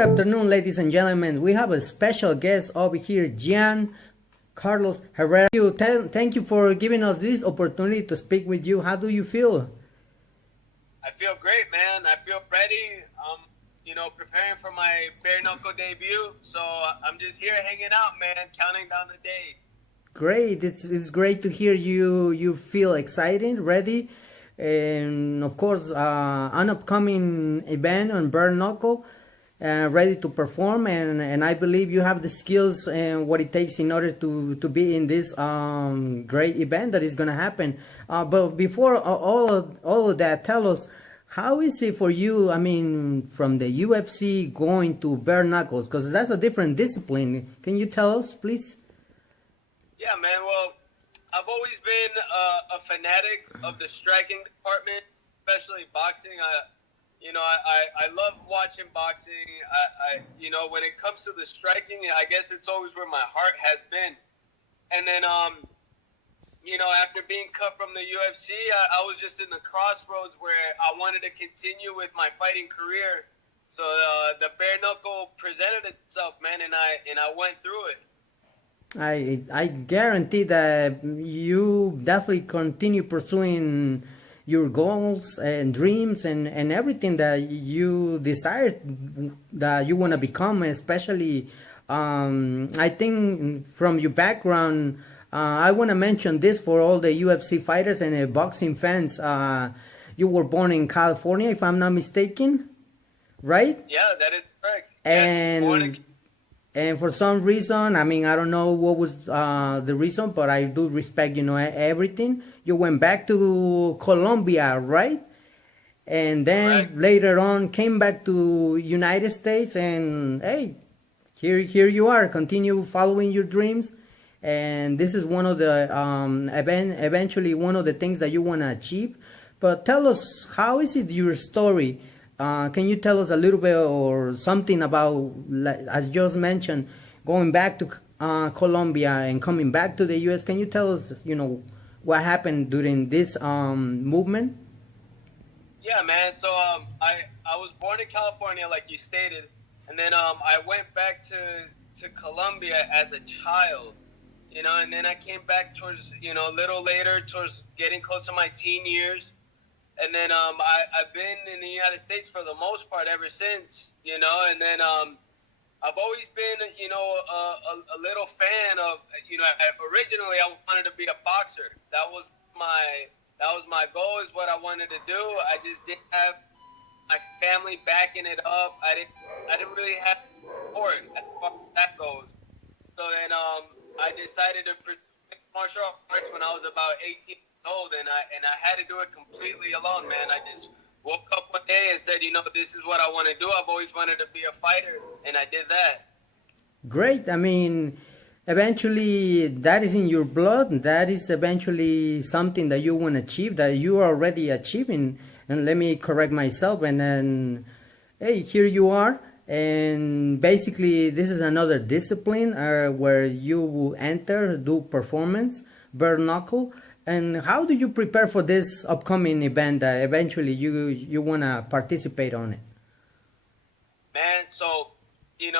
afternoon, ladies and gentlemen. We have a special guest over here, Geane, Carlos Herrera. Thank you for giving us this opportunity to speak with you. How do you feel? I feel great, man. I feel ready. Preparing for my bare knuckle debut. So I'm just here hanging out, man, counting down the day. Great. It's great to hear you feel excited, ready. And of course, an upcoming event on bare knuckle, ready to perform, and I believe you have the skills and what it takes in order to be in this great event that is going to happen. But before all of that, tell us, how is it for you? I mean, from the UFC going to bare knuckles, because that's a different discipline. Can you tell us, please? Yeah, man. Well, I've always been a fanatic of the striking department, especially boxing. I love watching boxing. When it comes to the striking, I guess it's always where my heart has been. And then, after being cut from the UFC, I was just in the crossroads where I wanted to continue with my fighting career. So the bare knuckle presented itself, man, and I went through it. I guarantee that you definitely continue pursuing your goals and dreams and everything that you desire that you want to become, especially I think from your background, I want to mention this for all the UFC fighters and boxing fans. You were born in California, if I'm not mistaken, right? Yeah, that is correct. And for some reason, I mean, I don't know what was the reason, but I do respect, everything. You went back to Colombia, right? And then later on came back to United States, and hey, here you are. Continue following your dreams, and this is one of the eventually one of the things that you want to achieve. But tell us, how is it your story? Can you tell us a little bit or something about, as just mentioned, going back to Colombia and coming back to the U.S.? Can you tell us, what happened during this movement? Yeah, man. So I was born in California, like you stated, and then I went back to Colombia as a child, and then I came back towards, a little later, towards getting close to my teen years. And then I've been in the United States for the most part ever since, and then I've always been, a little fan of, originally I wanted to be a boxer. That was my goal, is what I wanted to do. I just didn't have my family backing it up. I didn't really have support as far as that goes. So then I decided to pursue martial arts when I was about 18. Old, and I had to do it completely alone, man. I just woke up one day and said, this is what I want to do. I've always wanted to be a fighter, and I did that. Great. I mean, eventually that is in your blood. That is eventually something that you want to achieve, that you are already achieving. And let me correct myself. And then, hey, here you are. And basically, this is another discipline where you will enter, do performance, bare knuckle. And how do you prepare for this upcoming event that eventually you want to participate on it? Man, so, the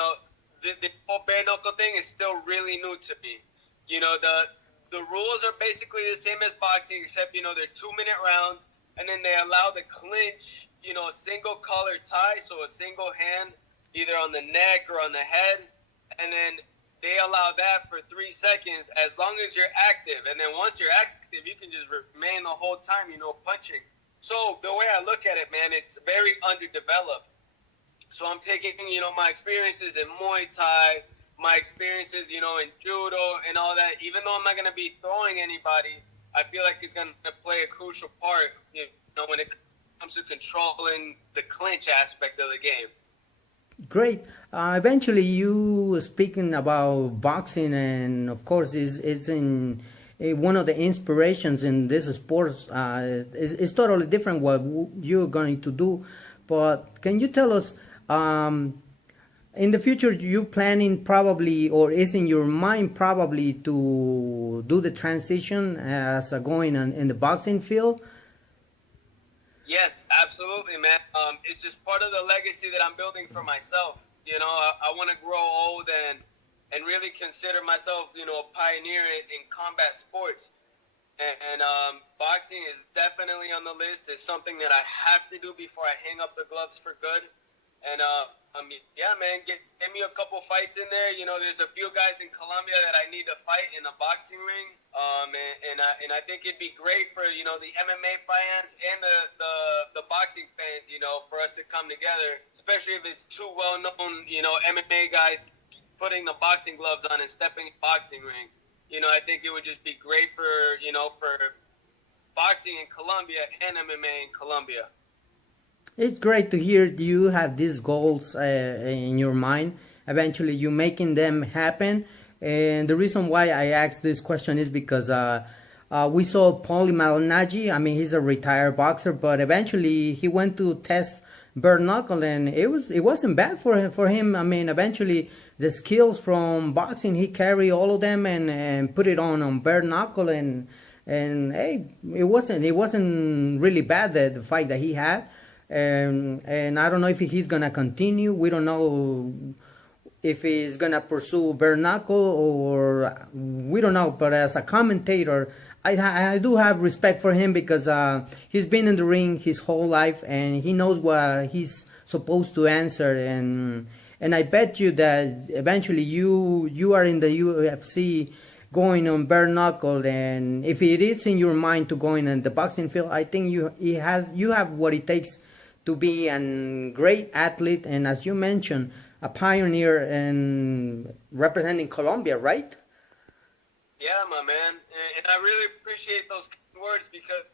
whole bare knuckle thing is still really new to me. The rules are basically the same as boxing, except, they're 2-minute rounds, and then they allow the clinch, a single collar tie, so a single hand, either on the neck or on the head, and then they allow that for 3 seconds as long as you're active. And then once you're active, you can just remain the whole time, punching. So the way I look at it, man, it's very underdeveloped. So I'm taking, my experiences in Muay Thai, my experiences, in Judo and all that. Even though I'm not going to be throwing anybody, I feel like it's going to play a crucial part, when it comes to controlling the clinch aspect of the game. Great. Eventually, you speaking about boxing, and of course, it's in one of the inspirations in this sport. It's totally different what you're going to do. But can you tell us, in the future, you planning probably, or is in your mind probably to do the transition as going in the boxing field? Yes, absolutely, man. It's just part of the legacy that I'm building for myself. You know, I want to grow old and really consider myself, you know, a pioneer in combat sports. And boxing is definitely on the list. It's something that I have to do before I hang up the gloves for good. And yeah, man, get me a couple fights in there. You know, there's a few guys in Colombia that I need to fight in a boxing ring. And I think it'd be great for, you know, the MMA fans and the boxing fans, you know, for us to come together, especially if it's two well-known, you know, MMA guys putting the boxing gloves on and stepping in the boxing ring. You know, I think it would just be great for, you know, for boxing in Colombia and MMA in Colombia. It's great to hear you have these goals in your mind. Eventually, you making them happen. And the reason why I asked this question is because we saw Paulie Malignaggi. I mean, he's a retired boxer, but eventually he went to test bare knuckle, and it wasn't bad for him. I mean, eventually the skills from boxing, he carried all of them and put it on bare knuckle, and hey, it wasn't really bad, the fight that he had. And I don't know if he's gonna continue. We don't know if he's gonna pursue bare knuckle, or we don't know. But as a commentator, I do have respect for him because he's been in the ring his whole life and he knows what he's supposed to answer. And I bet you that eventually you are in the UFC going on bare knuckle, and if it is in your mind to go in the boxing field, I think you have what it takes to be a great athlete, and as you mentioned, a pioneer in representing Colombia, right? Yeah, my man, and I really appreciate those words because,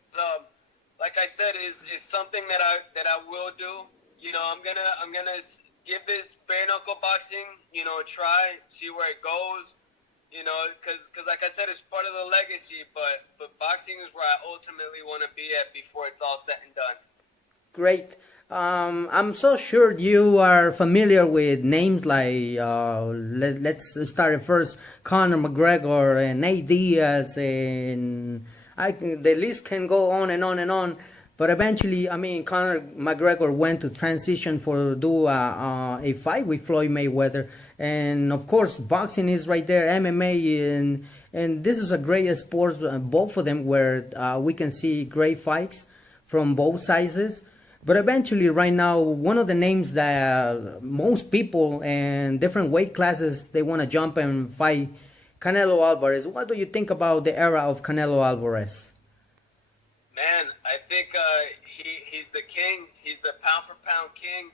like I said, is something that I will do. You know, I'm gonna give this bare knuckle boxing, you know, a try, see where it goes. You know, because like I said, it's part of the legacy, but boxing is where I ultimately want to be at before it's all said and done. Great. I'm so sure you are familiar with names like, let's start first, Conor McGregor and Nate Diaz, and the list can go on and on and on. But eventually, I mean, Conor McGregor went to transition for do a fight with Floyd Mayweather, and of course, boxing is right there, MMA, and this is a great sport, both of them, where we can see great fights from both sizes. But eventually, right now, one of the names that most people in different weight classes, they want to jump and fight, Canelo Alvarez. What do you think about the era of Canelo Alvarez? Man, I think he's the king. He's the pound-for-pound king,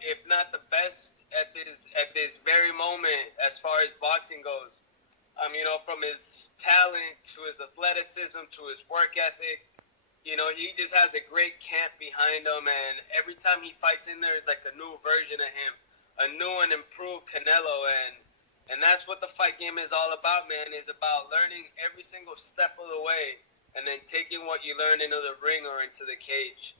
if not the best at this very moment as far as boxing goes. You know, from his talent to his athleticism to his work ethic. You know, he just has a great camp behind him, and every time he fights in there, it's like a new version of him, a new and improved Canelo, and that's what the fight game is all about, man, is about learning every single step of the way, and then taking what you learn into the ring or into the cage.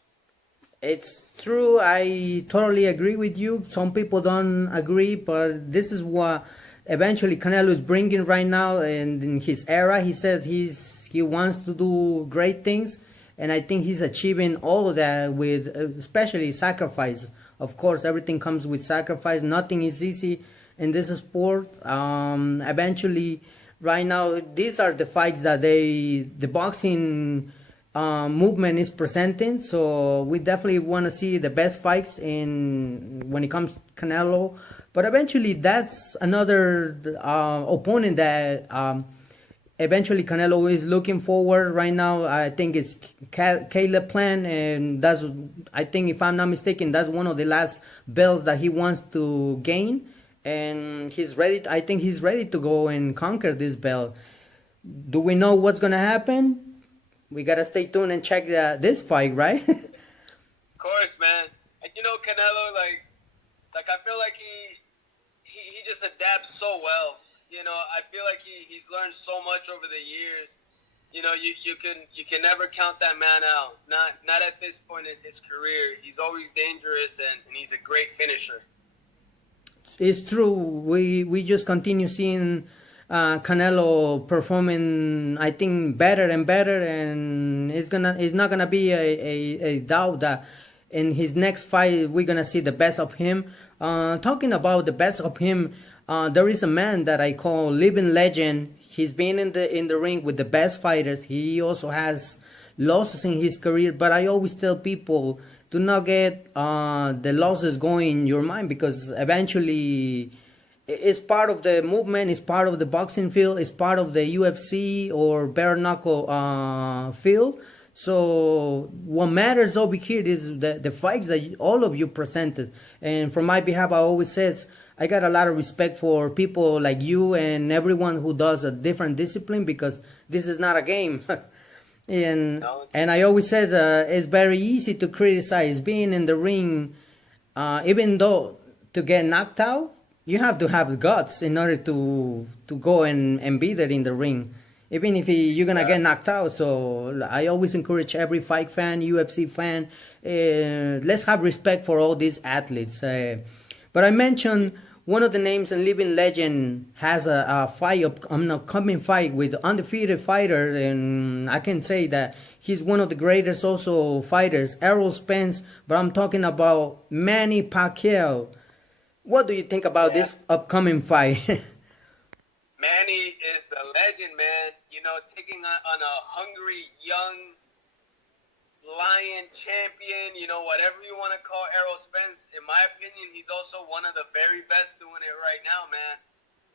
It's true. I totally agree with you. Some people don't agree, but this is what eventually Canelo is bringing right now, and in his era, he said he wants to do great things. And I think he's achieving all of that with especially sacrifice. Of course, everything comes with sacrifice. Nothing is easy in this sport. Eventually, right now, these are the fights that the boxing movement is presenting. So we definitely want to see the best fights when it comes to Canelo. But eventually, that's another opponent that eventually Canelo is looking forward right now. I think it's Caleb Plant, and that's, I think, if I'm not mistaken, that's one of the last belts that he wants to gain, and he's ready. I think he's ready to go and conquer this belt. Do we know what's gonna happen? We gotta stay tuned and check this fight, right? Of course, man. And you know, Canelo, like I feel like he just adapts so well. You know, I feel like he's learned so much over the years. You know, you can never count that man out. Not at this point in his career. He's always dangerous, and he's a great finisher. It's true. We just continue seeing Canelo performing, I think, better and better, and it's not gonna be a doubt that in his next fight we're gonna see the best of him. Talking about the best of him, there is a man that I call living legend. He's been in the ring with the best fighters. He also has losses in his career, but I always tell people, do not get the losses going in your mind, because eventually it's part of the movement, it's part of the boxing field, it's part of the UFC or bare knuckle field. So what matters over here is the fights that all of you presented. And from my behalf, I always says I got a lot of respect for people like you and everyone who does a different discipline, because this is not a game. and I always said it's very easy to criticize being in the ring, even though to get knocked out, you have to have guts in order to go and be there in the ring, even if you're gonna get knocked out. So I always encourage every fight fan, UFC fan, let's have respect for all these athletes. But I mentioned one of the names, and living legend, has a fight, an upcoming fight with undefeated fighter, and I can say that he's one of the greatest also fighters, Errol Spence. But I'm talking about Manny Pacquiao. What do you think about this upcoming fight? Manny is the legend, man. You know, taking on a hungry, young lion champion, you know, whatever you want to call Errol Spence. In my opinion, he's also one of the very best doing it right now, man.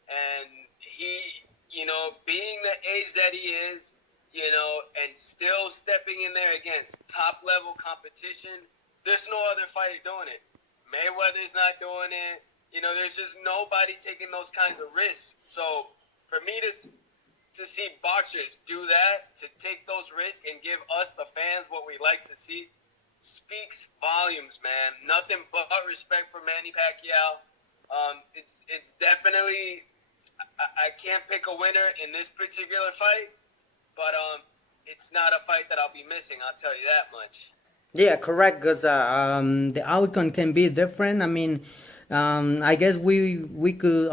And he, you know, being the age that he is, you know, and still stepping in there against top-level competition, there's no other fighter doing it. Mayweather's not doing it. You know, there's just nobody taking those kinds of risks. So for me to see boxers do that, to take those risks and give us, the fans, what we like to see, speaks volumes, man. Nothing but respect for Manny Pacquiao. It's definitely, I can't pick a winner in this particular fight, but it's not a fight that I'll be missing, I'll tell you that much. Yeah, correct, because the outcome can be different. I mean, I guess we could,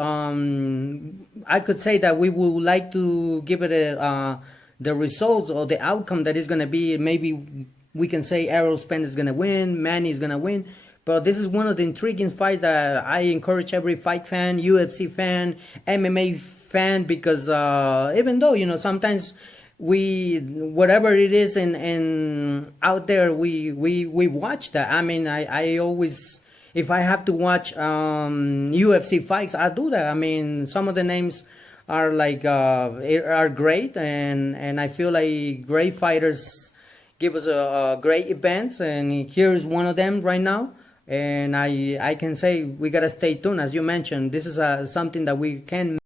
I could say that we would like to give it the results or the outcome that is going to be, maybe we can say Errol Spence is going to win, Manny is going to win. But this is one of the intriguing fights that I encourage every fight fan, UFC fan, MMA fan, because even though, you know, sometimes whatever it is and out there, we watch that. I mean, I always, if I have to watch UFC fights, I do that. I mean, some of the names are like are great, and I feel like great fighters give us a great events, and here is one of them right now. And I can say we gotta stay tuned, as you mentioned. This is something that we can